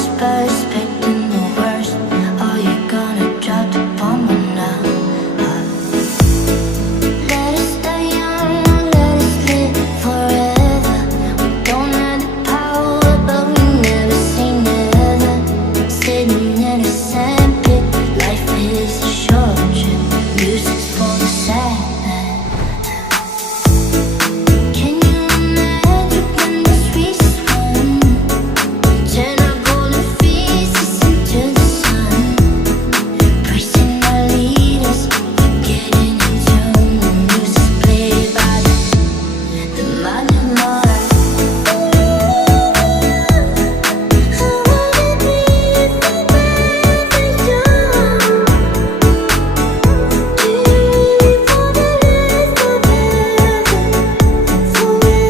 whisper, expecting the worst. Are you gonna drop the bomb or not? Let us stay young, let us live forever. We don't have the power, but we never say never. Sitting in a sandpit, life is a short trip. Music's for the sad. Can you imagine when the sweetest one turn our golden faces into the sun? Praising our leaders, getting in tune. The music's played by the mind of mine. I wanna be forever young. Dreaming for the rest of forever.